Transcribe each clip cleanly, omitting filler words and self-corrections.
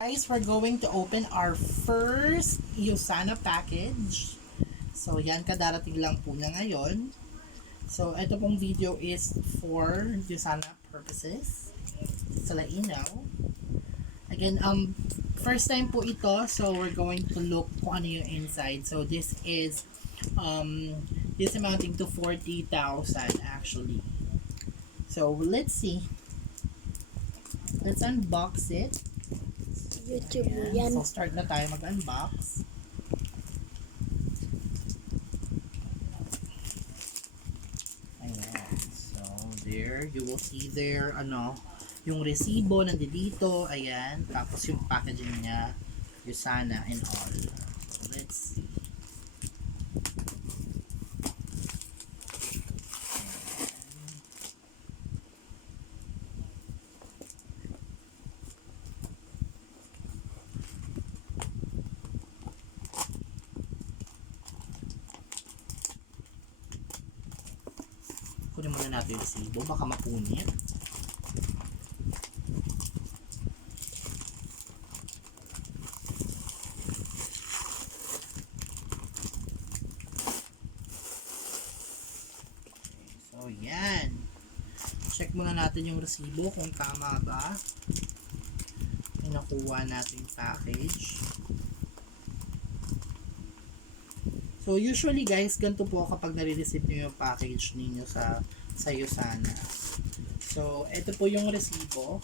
Guys, we're going to open our first Usana package. So, yan, kadarating lang po na ngayon. So, ito pong video is for Usana purposes. Sa lainaw. Again, first time po ito. So, we're going to look kung ano yung inside. So, this is, this amounting to 40,000 actually. So, let's see. Let's unbox it. YouTube mo Ayan. yan. So, start na tayo mag-unbox. Ayan. So, there. You will see there, yung resibo nandito. Ayan. Tapos yung packaging niya. Usana and all. So, let's see. Kunin muna natin yung resibo, baka mapunit. So, yan. Check muna natin yung resibo kung tama ba. Yung nakuha natin yung package. So, usually guys, ganito po kapag nare-receive nyo yung package ninyo sa Usana. So, ito po yung resibo.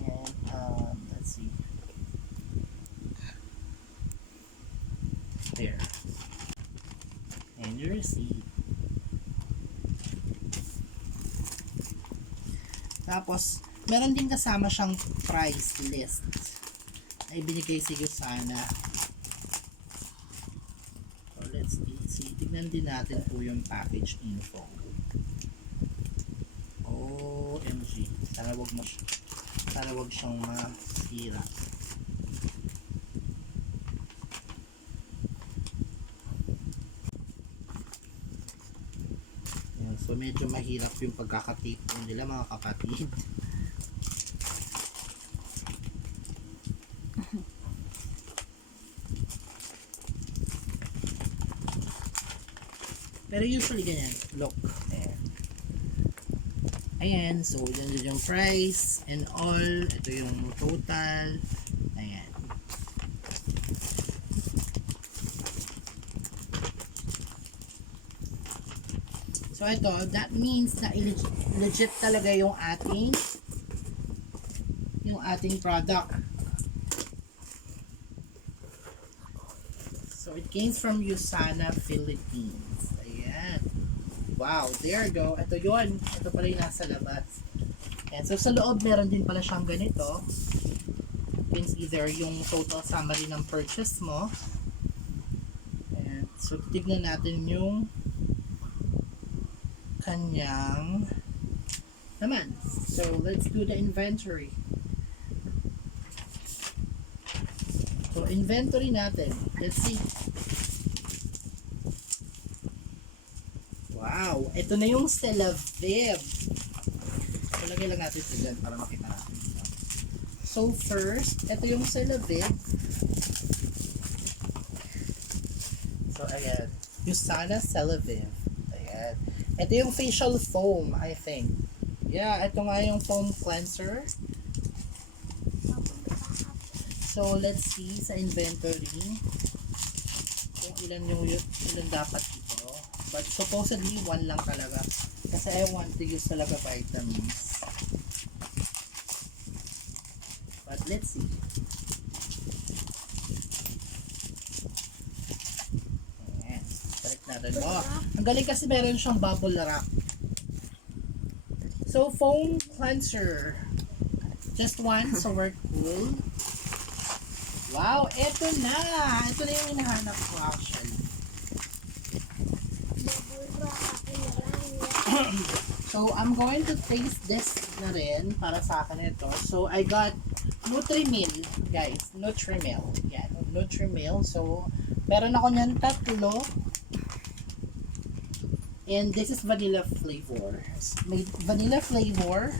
And, let's see. There. And your receipt. Tapos, meron din kasama siyang price list na ibinigay sa Usana. Let's see. Tignan din natin po yung package info. OMG. Sana wag siyang masira. Ayan, so medyo mahirap yung pagkakatape nila mga kapatid. Pero usually ganyan. Look. Ayan. So, yan yung price and all. Ito yung total. Ayan. So, ito. That means na legit talaga yung ating product. So, it came from Usana, Philippines. Wow, there you go. Ito yun. Ito pala yung nasa labas. And so, sa loob, meron din pala siyang ganito. Means either yung total summary ng purchase mo. And so, tignan natin yung kanyang naman. So, let's do the inventory. So, inventory natin. Let's see. Wow, ito na yung Stella Viv. So, lagay lang natin ito dyan para makita natin. So, first, ito yung Stella Viv. So, ayan. Usana Stella Viv. Ayan. Ito yung facial foam, I think. Yeah, ito nga yung foam cleanser. So, let's see sa inventory kung ilan dapat ito. But supposedly, 1 lang talaga. Kasi I want to use talaga vitamins. But let's see. Ayan. Correct natin. Oh, ang galing kasi meron siyang bubble wrap. So, foam cleanser. Just one, so we're cool. Wow, eto na! Ito na yung hinahanap ko actually. So, I'm going to taste this na rin para sa akin ito. So, I got Nutrimil, guys. Nutrimil. Yan, Nutrimil. So, meron ako niyan 3. And this is vanilla flavor. May vanilla flavor.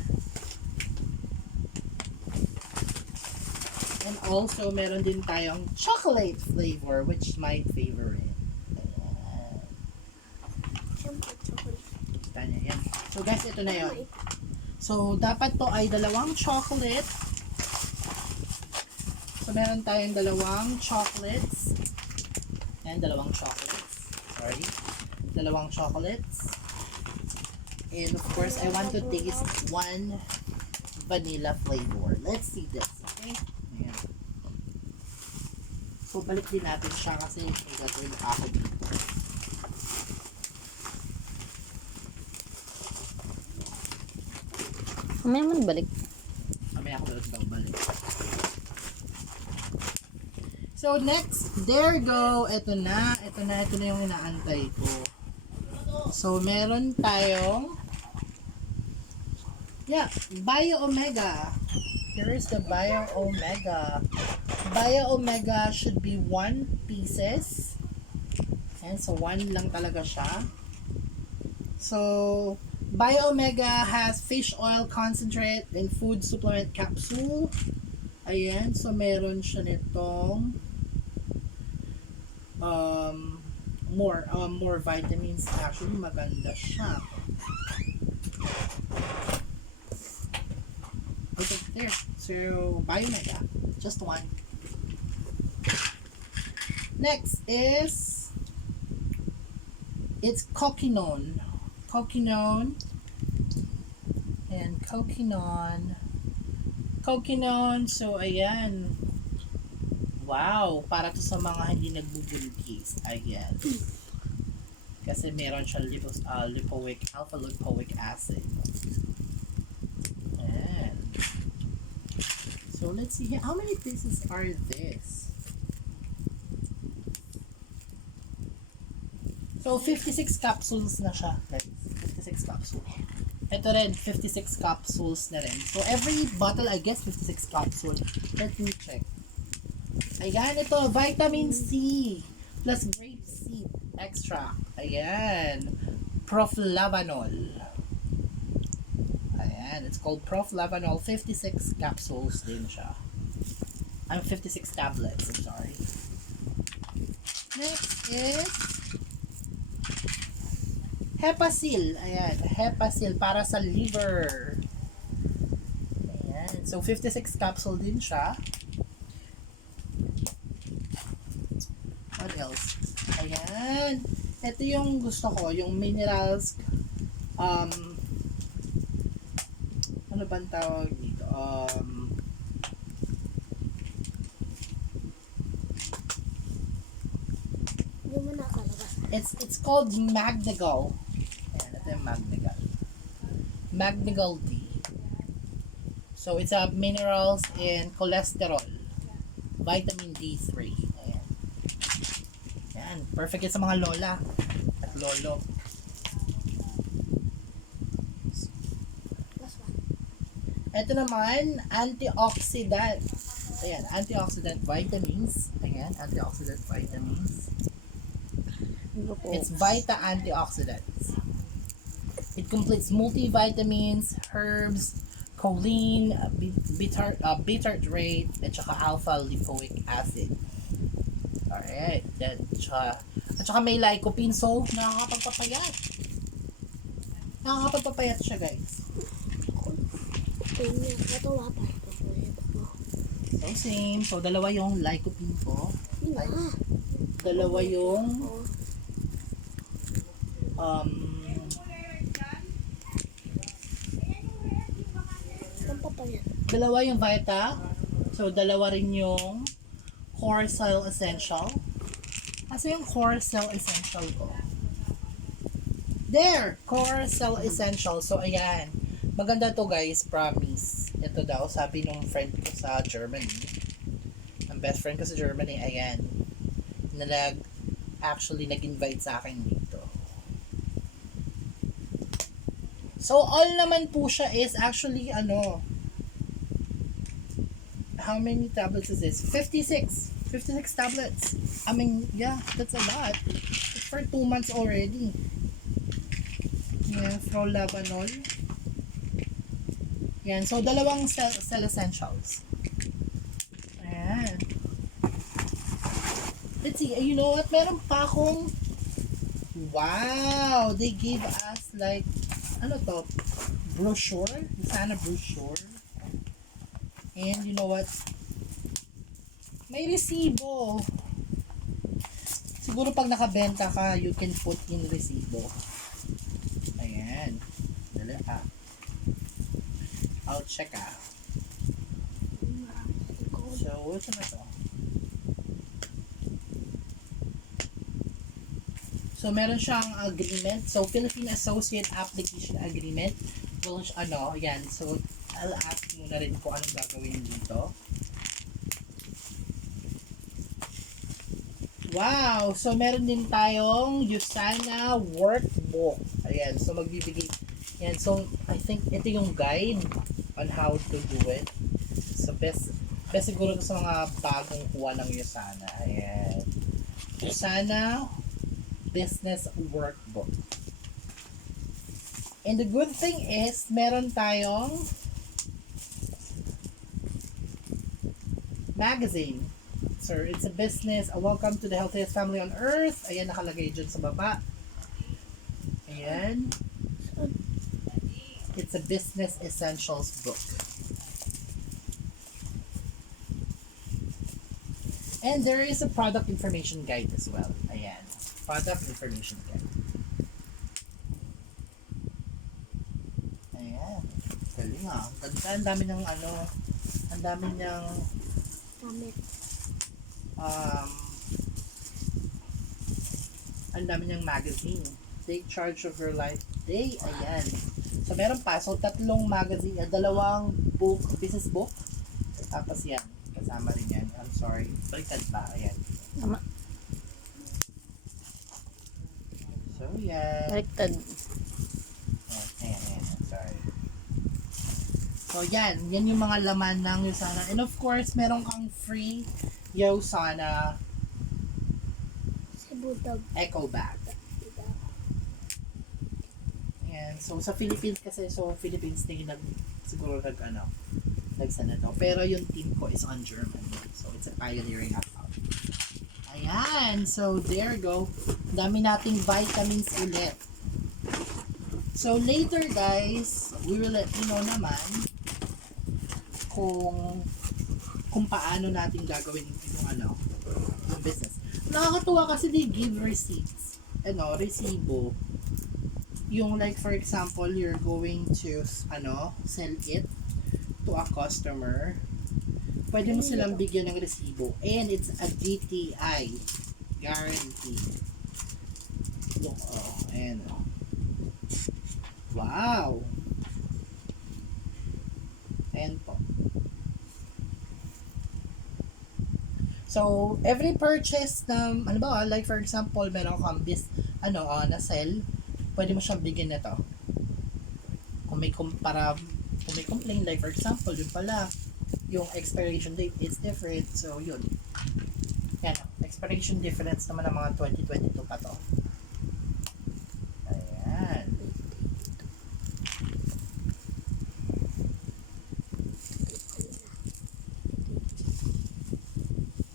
And also, meron din tayong chocolate flavor, which is my favorite. Ayan. Siyempre, chocolate. Kita niya yan. So guys, ito na yun. So, dapat to ay dalawang chocolate. So, meron tayong dalawang chocolates. And dalawang chocolates. Sorry. Dalawang chocolates. And of course, I want to taste one vanilla flavor. Let's see this. Okay? Ayan. So, balik din natin siya kasi may gagawin ako dito. Mamaya mo balik. Mamaya ako ulit balik. So, next, there go. Ito na yung inaantay ko. So, meron tayong Bio Omega. Here is the Bio Omega. Bio Omega should be 1 pieces. And so, 1 lang talaga siya. So, Bio Omega has fish oil concentrate and food supplement capsule. Ayan, so meron siya nitong more vitamins. Actually, maganda siya. Okay, there. So, Bio Omega. Just 1. Next is it's coquinone. And coquinone. So, ayan. Wow. Para to sa mga hindi nagbubuntis. Ayan. Kasi meron siya alpha lipoic acid. Ayan. So, let's see here. How many pieces are this? So, 56 capsules na siya, guys. 56 capsules. Ito rin, 56 capsules na rin. So, every bottle, I guess, 56 capsules. Let me check. Ayan, ito, vitamin C plus grape seed extract. Ayan. Proflavanol. Ayan, it's called Proflavanol. 56 capsules din siya. 56 tablets, I'm sorry. Next is Hepasil. Ayan, Hepasil para sa liver. Ayan. So, 56 capsule din siya. What else? Ayan. Ito yung gusto ko, yung minerals. Ano bang tawag dito? Hindi mo nakalabas. It's called Magnegal. Ayan, ito yung Magnegal. Magnegal D. So, it's a minerals and cholesterol. Vitamin D3. Ayan. Ayan. Perfect yan sa mga lola at lolo. Last one. Ito naman, antioxidant. Ayan, antioxidant vitamins. Ayan, antioxidant vitamins. It's Vita Antioxidants. It completes multivitamins, herbs, choline, bitartrate, at saka alpha lipoic acid. Alright. At saka may lycopene, so nakakapagpapayat. Nakakapagpapayat siya, guys. Ito wapa. So, same. So, dalawa yung lycopene ko. Ay, Ah. dalawa yung Saan pa pa yan? dalawa yung Vita. So, dalawa rin yung Core Cell Essential. Kasi yung Core Cell Essential ko. There! Core Cell Essential. So, ayan. Maganda to, guys. Promise. Ito daw, sabi nung friend ko sa Germany. Ang best friend ko sa Germany, ayan. Actually nag-invite sa akin dito. So, all naman po siya is actually, how many tablets is this? 56. 56 tablets. I mean, yeah, that's a lot. It's for 2 months already. Yeah, Proflavanol. Yan, so dalawang cell essentials. Ayan. Let's see, you know what? Meron pa akong, wow, they gave us like, ano to, brochure, Usana brochure. And you know what? May resibo. Siguro pag nakabenta ka, you can put in resibo. Ayan. Dali ah. I'll check ah. So, what's na to? So, meron siyang agreement. So, Philippine Associate Application Agreement. Well, ano, yan. So, I'll ask muna rin kung anong gagawin dito. Wow! So, meron din tayong Usana workbook. Ayan. So, magbibigay. Yan. So, I think ito yung guide on how to do it. So, best siguro ito sa mga bagong kuha ng Usana. Ayan. Usana Business Workbook. And the good thing is, meron tayong magazine. So, it's a business, a welcome to the healthiest family on earth. Ayan, nakalagay dyan sa baba. Ayan. It's a business essentials book. And there is a product information guide as well. Ayan. Product information guide. Ayan. Galing ah. Ang dami ng ano, ang dami ng ang dami niyang magazine. Take charge of your life today. Ayan. So, meron pa. So, 3 magazine, 2 book, business book. Tapos yan. Kasama rin yan. I'm sorry. Baliktad ba? Ayan. Tama. So, yan. Baliktad. Ayan. Sorry. So, yan. Yan yung mga laman ng Usana. And of course, meron kang free Usana eco bag. Ayan. So, sa Philippines kasi, Philippines din siguro nagsana to. Pero yung team ko is on German. So, it's a pioneering account. Ayan. So, there you go. Dami nating vitamins ulit. So, later guys, we will let you know naman kung paano natin gagawin yung business. Nakakatuwa kasi they give receipts. Resibo. Yung like for example, you're going to sell it to a customer. Pwede mo silang bigyan ng resibo. And it's a GTI guarantee. Look, ayan. Wow! Ayan po. So, every purchase na, like for example, meron kang na sell, pwede mo siyang bigyan nito. Kung may complaint, like for example, yun pala, yung expiration date is different. So, yun. Yan, expiration difference naman ng mga 2022 pa to. Ayan.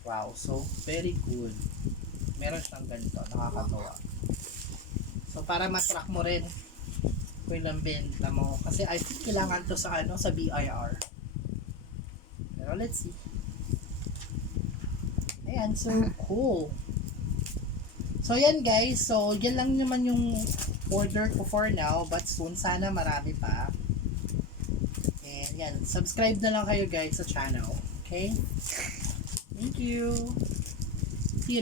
Wow, so very good. Meron siyang ganito, nakakatawa. So para matrack mo rin kung ilang benta mo. Kasi I think kailangan to sa sa BIR. Pero let's see. Ayan, so cool. So yan guys, so yan lang naman yung order ko for now, but soon sana marami pa. And yan, subscribe na lang kayo guys sa channel. Okay? Thank you.